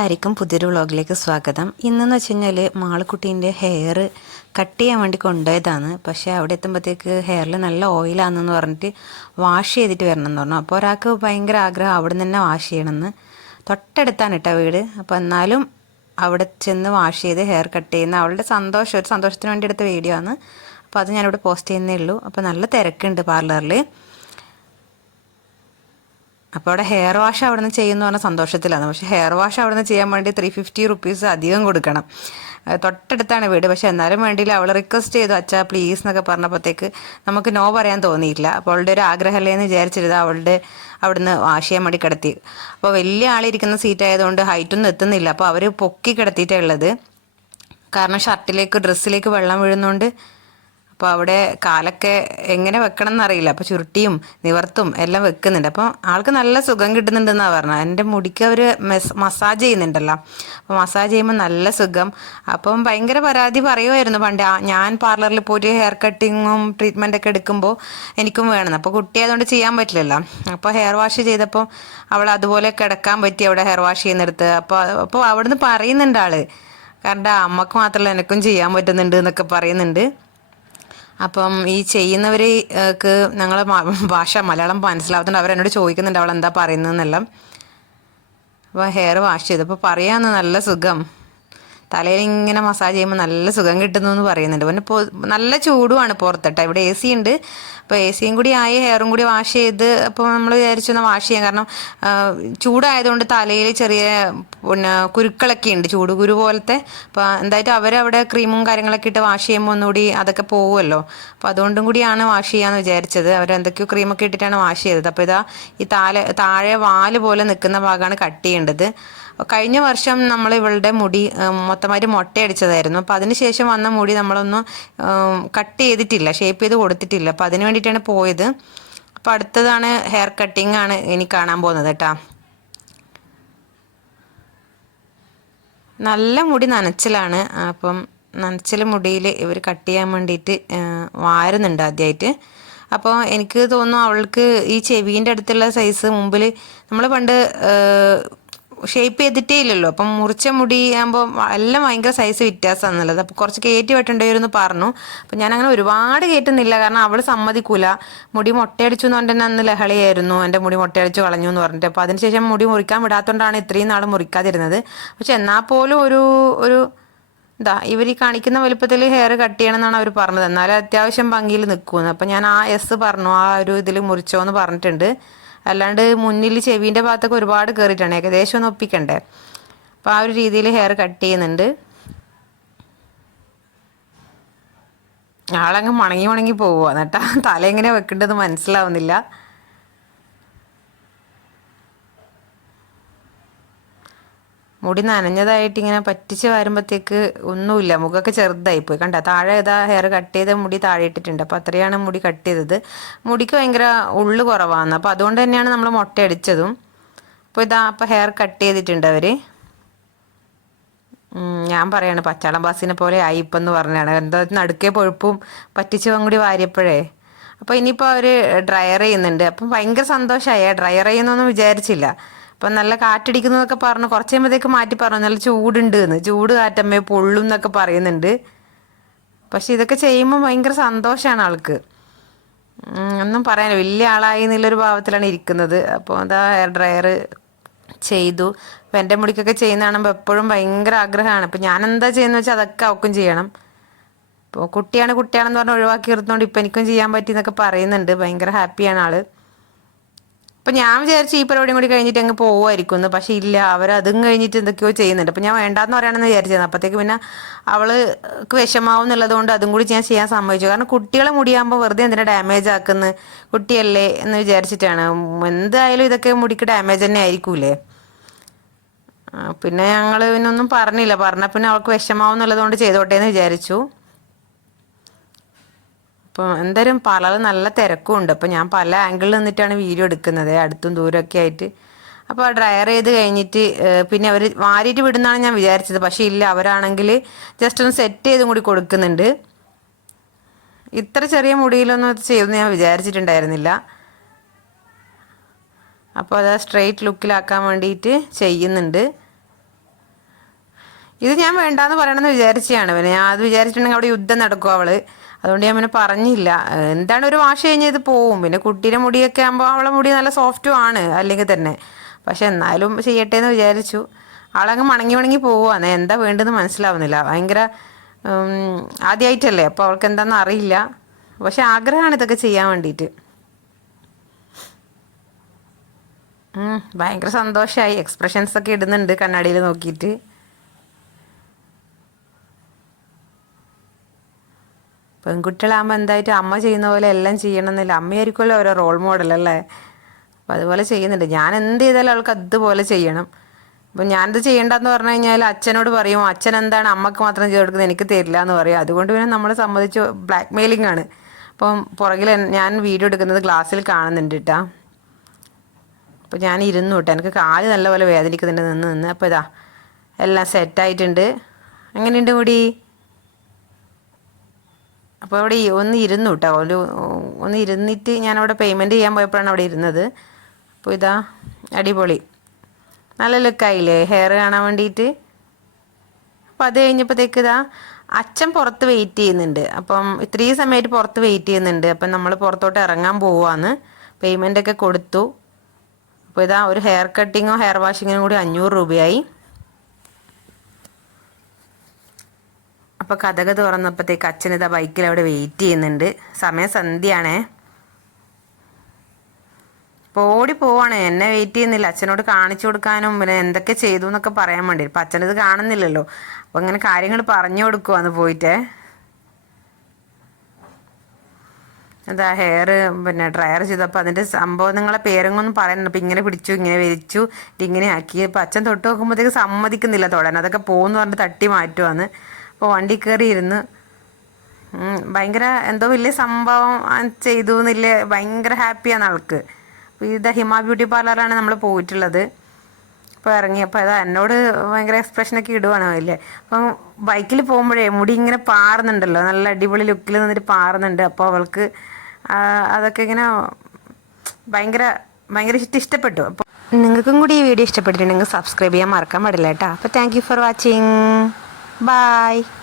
എല്ലാവർക്കും പുതിയൊരു വ്ളോഗിലേക്ക് സ്വാഗതം. ഇന്നെന്ന് വെച്ച് കഴിഞ്ഞാൽ മാളക്കുട്ടീന്റെ ഹെയർ കട്ട് ചെയ്യാൻ വേണ്ടി കൊണ്ടുപോയതാണ്. പക്ഷേ അവിടെ എത്തുമ്പോഴത്തേക്ക് ഹെയറിൽ നല്ല ഓയിലാണെന്ന് പറഞ്ഞിട്ട് വാഷ് ചെയ്തിട്ട് വരണം എന്ന് പറഞ്ഞു. അപ്പോൾ ഒരാൾക്ക് ഭയങ്കര ആഗ്രഹം അവിടെ നിന്ന് തന്നെ വാഷ് ചെയ്യണമെന്ന്. തൊട്ടടുത്താണ് കേട്ടോ വീട്. അപ്പോൾ എന്നാലും അവിടെ ചെന്ന് വാഷ് ചെയ്ത് ഹെയർ കട്ട് ചെയ്യുന്ന അവളുടെ സന്തോഷം ഒരു സന്തോഷത്തിന് വേണ്ടി എടുത്ത വീഡിയോ ആണ്. അപ്പോൾ അത് ഞാനിവിടെ പോസ്റ്റ് ചെയ്യുന്നേ ഉള്ളൂ. അപ്പോൾ നല്ല തിരക്കുണ്ട് പാർലറിൽ അപ്പോൾ അവിടെ ഹെയർ വാഷ് അവിടെ നിന്ന് ചെയ്യുന്ന പറഞ്ഞ സന്തോഷത്തിലാണ്. പക്ഷേ ഹെയർ വാഷ് അവിടെ നിന്ന് ചെയ്യാൻ വേണ്ടി ത്രീ ഫിഫ്റ്റി റുപ്പീസ് അധികം കൊടുക്കണം. തൊട്ടടുത്താണ് വീട്. പക്ഷെ എന്നാലും വേണ്ടിയില്ല. അവൾ റിക്വസ്റ്റ് ചെയ്തു അച്ഛാ പ്ലീസ് എന്നൊക്കെ പറഞ്ഞപ്പോഴത്തേക്ക് നമുക്ക് നോ പറയാൻ തോന്നിയില്ല. അപ്പോൾ അവളുടെ ഒരു ആഗ്രഹമല്ലേ എന്ന് വിചാരിച്ചിരുത് അവളുടെ അവിടുന്ന് വാഷ് ചെയ്യാൻ വേണ്ടി കിടത്തി. അപ്പോൾ വലിയ ആളിരിക്കുന്ന സീറ്റ് ആയതുകൊണ്ട് ഹൈറ്റൊന്നും എത്തുന്നില്ല. അപ്പോൾ അവർ പൊക്കി കിടത്തിയിട്ടേ ഉള്ളത്. കാരണം ഷർട്ടിലേക്ക് ഡ്രസ്സിലേക്ക് വെള്ളം വീഴുന്നതുകൊണ്ട് അപ്പോൾ അവിടെ കാലൊക്കെ എങ്ങനെ വെക്കണം എന്നറിയില്ല അപ്പോൾ ചുരുട്ടിയും നിവർത്തും എല്ലാം വെക്കുന്നുണ്ട്. അപ്പോൾ ആൾക്ക് നല്ല സുഖം കിട്ടുന്നുണ്ടെന്നാണ് പറഞ്ഞത്. എന്റെ മുടിക്ക് അവർ മസാജ് ചെയ്യുന്നുണ്ടല്ലോ. അപ്പോൾ മസാജ് ചെയ്യുമ്പോൾ നല്ല സുഖം. അപ്പം ഭയങ്കര പരാതി പറയുമായിരുന്നു പണ്ട്. ഞാൻ പാർലറിൽ പോയിട്ട് ഹെയർ കട്ടിങ്ങും ട്രീറ്റ്മെന്റ് ഒക്കെ എടുക്കുമ്പോൾ എനിക്കും വേണം. അപ്പോൾ കുട്ടിയായതുകൊണ്ട് ചെയ്യാൻ പറ്റില്ലല്ലോ. അപ്പോൾ ഹെയർ വാഷ് ചെയ്തപ്പോൾ അവൾ അതുപോലെ കിടക്കാൻ പറ്റി അവിടെ ഹെയർ വാഷ് ചെയ്യുന്നിടത്ത്. അപ്പോൾ അപ്പോൾ അവിടുന്ന് പറയുന്നുണ്ട് ആൾ. കാരണം അമ്മയ്ക്ക് മാത്രമല്ല എനിക്കും ചെയ്യാൻ പറ്റുന്നുണ്ട് എന്നൊക്കെ പറയുന്നുണ്ട്. അപ്പം ഈ ചെയ്യുന്നവർക്ക് ഞങ്ങളെ ഭാഷ മലയാളം മനസ്സിലാവുന്നുണ്ട്. അവരെന്നോട് ചോദിക്കുന്നുണ്ട് അവൾ എന്താ പറയുന്നതെന്നെല്ലാം അപ്പോൾ ഹെയർ വാഷ് ചെയ്തപ്പോൾ പറയാന്ന് നല്ല സുഖം. തലയിൽ ഇങ്ങനെ മസാജ് ചെയ്യുമ്പോൾ നല്ല സുഖം കിട്ടുന്നു എന്ന് പറയുന്നുണ്ട്. പിന്നെ നല്ല ചൂടുമാണ് പുറത്തിട്ട്. ഇവിടെ എ സി ഉണ്ട്. അപ്പോൾ എ സിയും കൂടി ആയി ഹെയറും കൂടി വാഷ് ചെയ്ത് അപ്പോൾ നമ്മൾ വിചാരിച്ചു ഒന്ന് വാഷ് ചെയ്യാം. കാരണം ചൂടായതുകൊണ്ട് തലയിൽ ചെറിയ പിന്നെ കുരുക്കളൊക്കെ ഉണ്ട്. ചൂട് കുരു പോലത്തെ. അപ്പോൾ എന്തായാലും അവരവിടെ ക്രീമും കാര്യങ്ങളൊക്കെ ഇട്ട് വാഷ് ചെയ്യുമ്പോൾ ഒന്നുകൂടി അതൊക്കെ പോകുമല്ലോ അപ്പോൾ അതുകൊണ്ടും കൂടിയാണ് വാഷ് ചെയ്യാമെന്ന് വിചാരിച്ചത്. അവരെന്തൊക്കെയോ ക്രീമൊക്കെ ഇട്ടിട്ടാണ് വാഷ് ചെയ്തത്. അപ്പോൾ ഇതാ ഈ താല താഴെ വാൽ പോലെ നിൽക്കുന്ന ഭാഗമാണ് കട്ട് ചെയ്യേണ്ടത്. കഴിഞ്ഞ വർഷം നമ്മൾ ഇവളുടെ മുടി മൊത്തമായി മൊത്തമായിട്ട് മൊട്ടയടിച്ചതായിരുന്നു. അപ്പോൾ അതിനുശേഷം വന്ന മുടി നമ്മളൊന്നും കട്ട് ചെയ്തിട്ടില്ല ഷേപ്പ് ചെയ്ത് കൊടുത്തിട്ടില്ല. അപ്പോൾ അതിന് വേണ്ടിയിട്ടാണ് പോയത്. അപ്പോൾ അടുത്തതാണ് ഹെയർ കട്ടിംഗ് ആണ് ഇനി കാണാൻ പോകുന്നത് കേട്ടോ. നല്ല മുടി നനച്ചിലാണ്. അപ്പം നനച്ചിൽ മുടിയിൽ ഇവർ കട്ട് ചെയ്യാൻ വേണ്ടിയിട്ട് വാരുന്നുണ്ട് ആദ്യമായിട്ട് അപ്പോൾ എനിക്ക് തോന്നുന്നു അവൾക്ക് ഈ ചെവീന്റെ അടുത്തുള്ള സൈസ് മുമ്പിൽ നമ്മൾ പണ്ട് ഷേപ്പ് ചെയ്തിട്ടേ ഇല്ലല്ലോ. അപ്പം മുറിച്ച മുടി ആകുമ്പോൾ എല്ലാം ഭയങ്കര സൈസ് വ്യത്യാസമാണെന്നുള്ളത് അപ്പോൾ കുറച്ച് കയറ്റി വെട്ടേണ്ടി പറഞ്ഞു. അപ്പം ഞാൻ അങ്ങനെ ഒരുപാട് കയറ്റുന്നില്ല. കാരണം അവൾ സമ്മതിക്കൂല. മുടി മുട്ടയടിച്ചു എന്ന് പറഞ്ഞിട്ട് അന്ന് ലഹളിയായിരുന്നു. എന്റെ മുടി മുട്ടയടിച്ചു കളഞ്ഞു എന്ന് പറഞ്ഞിട്ട്. അപ്പോൾ അതിനുശേഷം മുടി മുറിക്കാൻ വിടാത്തതുകൊണ്ടാണ് ഇത്രയും നാൾ മുറിക്കാതിരുന്നത്. പക്ഷെ എന്നാൽ പോലും ഒരു ഒരു ഇതാ ഇവർ ഈ കാണിക്കുന്ന വലുപ്പത്തിൽ ഹെയർ കട്ട് ചെയ്യണം എന്നാണ് അവർ പറഞ്ഞത്. എന്നാലും അത്യാവശ്യം ഭംഗിയിൽ നിൽക്കുമെന്ന്. അപ്പം ഞാൻ ആ എസ് പറഞ്ഞു ആ ഒരു ഇതിൽ മുറിച്ചോ എന്ന് പറഞ്ഞിട്ടുണ്ട്. അല്ലാണ്ട് മുന്നിൽ ചെവീന്റെ ഭാഗത്തൊക്കെ ഒരുപാട് കയറിയിട്ടാണ് ഏകദേശം ഒന്ന് ഒപ്പിക്കണ്ടേ. അപ്പോൾ ആ ഒരു രീതിയിൽ ഹെയർ കട്ട് ചെയ്യുന്നുണ്ട്. ആളങ്ങ് മണങ്ങി മണങ്ങി പോവുക എന്നിട്ടാ തല എങ്ങനെ വെക്കേണ്ടത് മനസ്സിലാവുന്നില്ല. മുടി നനഞ്ഞതായിട്ട് ഇങ്ങനെ പറ്റിച്ച് വരുമ്പോഴത്തേക്ക് ഒന്നുമില്ല. മുഖമൊക്കെ ചെറുതായി പോയി കണ്ട? താഴെ ഇതാ ഹെയർ കട്ട് ചെയ്ത മുടി താഴെ ഇട്ടിട്ടുണ്ട് അപ്പോൾ അത്രയാണ് മുടി കട്ട് ചെയ്തത്. മുടിക്ക് ഭയങ്കര ഉള്ളു കുറവാണ് അപ്പോൾ അതുകൊണ്ട് തന്നെയാണ് നമ്മൾ മുട്ടയടിച്ചതും അപ്പോൾ ഇതാ അപ്പോൾ ഹെയർ കട്ട് ചെയ്തിട്ടുണ്ട് അവർ ഞാൻ പറയാണ് പച്ചാളം ബാസിനെ പോലെ ആയി ഇപ്പം പറഞ്ഞാണ്. എന്താ നടുക്കെ പൊഴുപ്പും പറ്റിച്ചും കൂടി വാരിയപ്പോഴേ. അപ്പോൾ ഇനിയിപ്പോൾ അവർ ഡ്രയർ ചെയ്യുന്നുണ്ട്. അപ്പം ഭയങ്കര സന്തോഷമായി ഡ്രയർ ചെയ്യുന്നൊന്നും വിചാരിച്ചില്ല. അപ്പം നല്ല കാറ്റടിക്കുന്നതൊക്കെ പറഞ്ഞു. കുറച്ച് കഴിയുമ്പോഴത്തേക്ക് മാറ്റി പറഞ്ഞു. നല്ല ചൂടുണ്ട് എന്ന്. ചൂട് കാറ്റമ്മേ പൊള്ളും എന്നൊക്കെ പറയുന്നുണ്ട്. പക്ഷെ ഇതൊക്കെ ചെയ്യുമ്പോൾ ഭയങ്കര സന്തോഷമാണ് ആൾക്ക്. ഒന്നും പറയാനില്ല. വലിയ ആളായി എന്നുള്ളൊരു ഭാവത്തിലാണ് ഇരിക്കുന്നത്. അപ്പോൾ അതാ ഹെയർ ഡ്രയർ ചെയ്തു. അപ്പം എന്റെ മുടിക്കൊക്കെ ചെയ്യുന്ന കാണുമ്പോൾ എപ്പോഴും ഭയങ്കര ആഗ്രഹമാണ്. അപ്പം ഞാൻ എന്താ ചെയ്യുന്നത് വെച്ചാൽ അതൊക്കെ അവക്കും ചെയ്യണം. ഇപ്പോൾ കുട്ടിയാണ് കുട്ടിയാണെന്ന് പറഞ്ഞ് ഒഴിവാക്കി നിർത്തുന്നതുകൊണ്ട് ഇപ്പം എനിക്കും ചെയ്യാൻ പറ്റി എന്നൊക്കെ പറയുന്നുണ്ട്. ഭയങ്കര ഹാപ്പിയാണ് ആൾ. അപ്പം ഞാൻ വിചാരിച്ചു ഈ പരിപാടിയും കൂടി കഴിഞ്ഞിട്ട് അങ്ങ് പോവുമായിരിക്കും എന്ന് പക്ഷേ ഇല്ല അവരതും കഴിഞ്ഞിട്ട് എന്തൊക്കെയോ ചെയ്യുന്നുണ്ട്. അപ്പം ഞാൻ വേണ്ടാന്ന് പറയണമെന്ന് വിചാരിച്ചത്. അപ്പോഴത്തേക്ക് പിന്നെ അവൾക്ക് വിഷമാവും എന്നുള്ളത് കൊണ്ട് അതും കൂടി ഞാൻ ചെയ്യാൻ സമ്മതിച്ചു. കാരണം കുട്ടികളെ മുടിയാകുമ്പോൾ വെറുതെ എന്തിനാ ഡാമേജ് ആക്കുന്നത് കുട്ടിയല്ലേ എന്ന് വിചാരിച്ചിട്ടാണ്. എന്തായാലും ഇതൊക്കെ മുടിക്ക് ഡാമേജ് തന്നെ ആയിരിക്കൂലേ? പിന്നെ ഞങ്ങൾ പിന്നെ ഒന്നും പറഞ്ഞില്ല. പറഞ്ഞ പിന്നെ അവൾക്ക് വിഷമാവും എന്നുള്ളത് കൊണ്ട് ചെയ്തോട്ടെ എന്ന് വിചാരിച്ചു. അപ്പോൾ എന്തായാലും പാർലർ നല്ല തിരക്കും ഉണ്ട് അപ്പോൾ ഞാൻ പല ആംഗിളിൽ നിന്നിട്ടാണ് വീഡിയോ എടുക്കുന്നത്. അടുത്തും ദൂരമൊക്കെ ആയിട്ട്. അപ്പോൾ ഡ്രയർ ചെയ്ത് കഴിഞ്ഞിട്ട് പിന്നെ അവർ വാരിയിട്ട് വിടുന്നതാണ് ഞാൻ വിചാരിച്ചത്. പക്ഷേ ഇല്ല അവരാണെങ്കിൽ ജസ്റ്റ് ഒന്ന് സെറ്റ് ചെയ്തും കൂടി കൊടുക്കുന്നുണ്ട്. ഇത്ര ചെറിയ മുടിയിലൊന്നും ഇത് ചെയ്യുമെന്ന് ഞാൻ വിചാരിച്ചിട്ടുണ്ടായിരുന്നില്ല. അപ്പോൾ അത് സ്ട്രെയിറ്റ് ലുക്കിലാക്കാൻ വേണ്ടിയിട്ട് ചെയ്യുന്നുണ്ട്. ഇത് ഞാൻ വേണ്ടാന്ന് പറയണമെന്ന് വിചാരിച്ചതാണ് പിന്നെ ഞാൻ അത് വിചാരിച്ചിട്ടുണ്ടെങ്കിൽ അവിടെ യുദ്ധം നടക്കും അവൾ. അതുകൊണ്ട് ഞാൻ പിന്നെ പറഞ്ഞില്ല. എന്താണ് ഒരു വാഷ് കഴിഞ്ഞ് ഇത് പോവും. പിന്നെ കുട്ടീന്റെ മുടിയൊക്കെ ആകുമ്പോൾ അവളെ മുടി നല്ല സോഫ്റ്റും ആണ് അല്ലെങ്കിൽ തന്നെ. പക്ഷെ എന്നാലും ചെയ്യട്ടെ എന്ന് വിചാരിച്ചു. അവളങ്ങ് മണങ്ങി മണങ്ങി പോവാന്ന് എന്താ വേണ്ടതെന്ന് മനസ്സിലാവുന്നില്ല. ഭയങ്കര ആദ്യമായിട്ടല്ലേ അപ്പോൾ അവൾക്ക് എന്താണെന്ന് അറിയില്ല. പക്ഷെ ആഗ്രഹമാണ് ഇതൊക്കെ ചെയ്യാൻ വേണ്ടിയിട്ട്. ഭയങ്കര സന്തോഷമായി എക്സ്പ്രഷൻസ് ഒക്കെ ഇടുന്നുണ്ട് കണ്ണാടിയിൽ നോക്കിയിട്ട്. പെൺകുട്ടികളാകുമ്പോൾ എന്തായിട്ട് അമ്മ ചെയ്യുന്ന പോലെ എല്ലാം ചെയ്യണമെന്നില്ല. അമ്മയായിരിക്കുമല്ലോ ഓരോ റോൾ മോഡൽ അല്ലേ? അപ്പോൾ അതുപോലെ ചെയ്യുന്നുണ്ട്. ഞാൻ എന്ത് ചെയ്താലും അവൾക്ക് അതുപോലെ ചെയ്യണം. അപ്പം ഞാനത് ചെയ്യേണ്ടതെന്ന് പറഞ്ഞു കഴിഞ്ഞാൽ അച്ഛനോട് പറയും അച്ഛൻ എന്താണ് അമ്മയ്ക്ക് മാത്രം ചെയ്ത് കൊടുക്കുന്നത്? എനിക്ക് തരില്ല എന്ന് പറയും. അതുകൊണ്ട് പിന്നെ നമ്മളെ സംബന്ധിച്ച് ബ്ലാക്ക് മെയിലിംഗ് ആണ്. അപ്പം പുറകിൽ ഞാൻ വീഡിയോ എടുക്കുന്നത് ഗ്ലാസ്സിൽ കാണുന്നുണ്ട് കേട്ടാ അപ്പോൾ ഞാൻ ഇരുന്നു കേട്ടോ എനിക്ക് കാൽ നല്ലപോലെ വേദനിക്കുന്നുണ്ട്. നിന്ന് നിന്ന്. അപ്പോൾ ഇതാ എല്ലാം സെറ്റായിട്ടുണ്ട് എങ്ങനെയുണ്ട് മുടി? അപ്പോൾ അവിടെ ഒന്ന് ഇരുന്നു കേട്ടോ ഒരു ഒന്ന് ഇരുന്നിട്ട് ഞാൻ അവിടെ പേയ്മെന്റ് ചെയ്യാൻ പോയപ്പോഴാണ് അവിടെ ഇരുന്നത്. അപ്പോൾ ഇതാ അടിപൊളി. നല്ല ലുക്കായില്ലേ ഹെയർ കാണാൻ വേണ്ടിയിട്ട്. അപ്പോൾ അത് കഴിഞ്ഞപ്പോഴത്തേക്ക് ഇതാ അച്ഛൻ പുറത്ത് വെയിറ്റ് ചെയ്യുന്നുണ്ട്. അപ്പം ഇത്രയും സമയമായിട്ട് പുറത്ത് വെയിറ്റ് ചെയ്യുന്നുണ്ട്. അപ്പം നമ്മൾ പുറത്തോട്ട് ഇറങ്ങാൻ പോവാന്ന് പേയ്മെന്റ് ഒക്കെ കൊടുത്തു. അപ്പോൾ ഇതാ ഒരു ഹെയർ കട്ടിങ്ങോ ഹെയർ വാഷിങ്ങിനും കൂടി അഞ്ഞൂറ് രൂപയായി. അപ്പോൾ കഥക തുറന്നപ്പോഴത്തേക്ക് അച്ഛനിത ബൈക്കിൽ അവിടെ വെയിറ്റ് ചെയ്യുന്നുണ്ട്. സമയം സന്ധ്യയാണേ. ഇപ്പോൾ ഓടി പോവാണ്. എന്നെ വെയിറ്റ് ചെയ്യുന്നില്ല. അച്ഛനോട് കാണിച്ചു കൊടുക്കാനും പിന്നെ എന്തൊക്കെ ചെയ്തു എന്നൊക്കെ പറയാൻ വേണ്ടി. ഇപ്പം അച്ഛനത് കാണുന്നില്ലല്ലോ. അപ്പം ഇങ്ങനെ കാര്യങ്ങൾ പറഞ്ഞു കൊടുക്കുവാന്ന് പോയിട്ടേ. എന്താ ഹെയർ പിന്നെ ഡ്രയർ ചെയ്തപ്പോൾ അതിന്റെ സംഭവം നിങ്ങളെ പേരങ്ങൊന്നും പറയുന്നുണ്ട് അപ്പം ഇങ്ങനെ പിടിച്ചു ഇങ്ങനെ വലിച്ചു ഇത് ഇങ്ങനെ ആക്കി. അപ്പം അച്ഛൻ തൊട്ട് നോക്കുമ്പോഴത്തേക്ക് സമ്മതിക്കുന്നില്ല തൊടാൻ. അതൊക്കെ പോകുന്നു പറഞ്ഞിട്ട് തട്ടി മാറ്റുവാന്ന്. അപ്പോൾ വണ്ടി കയറിയിരുന്ന് ഭയങ്കര എന്തോ വലിയ സംഭവം ചെയ്തു എന്നില്ല ഭയങ്കര ഹാപ്പിയാണ് ആൾക്ക്. അപ്പോൾ ഇത് ഹിമ ബ്യൂട്ടി പാർലറാണ് നമ്മൾ പോയിട്ടുള്ളത്. അപ്പോൾ ഇറങ്ങിയപ്പോൾ അതാ എന്നോട് ഭയങ്കര എക്സ്പ്രഷനൊക്കെ ഇടുവാണ് അല്ലേ അപ്പം ബൈക്കിൽ പോകുമ്പോഴേ മുടി ഇങ്ങനെ പാറുന്നുണ്ടല്ലോ നല്ല അടിപൊളി ലുക്കിൽ നിന്നിട്ട് പാറുന്നുണ്ട്. അപ്പോൾ അവൾക്ക് അതൊക്കെ ഇങ്ങനെ ഭയങ്കര ഭയങ്കര ഇഷ്ട- ഇഷ്ടപ്പെട്ടു. അപ്പോൾ നിങ്ങൾക്കും കൂടി ഈ വീഡിയോ ഇഷ്ടപ്പെട്ടിട്ടുണ്ടെങ്കിൽ സബ്സ്ക്രൈബ് ചെയ്യാൻ മറക്കാൻ പാടില്ല കേട്ടോ. അപ്പോൾ താങ്ക് ഫോർ വാച്ചിങ് Bye.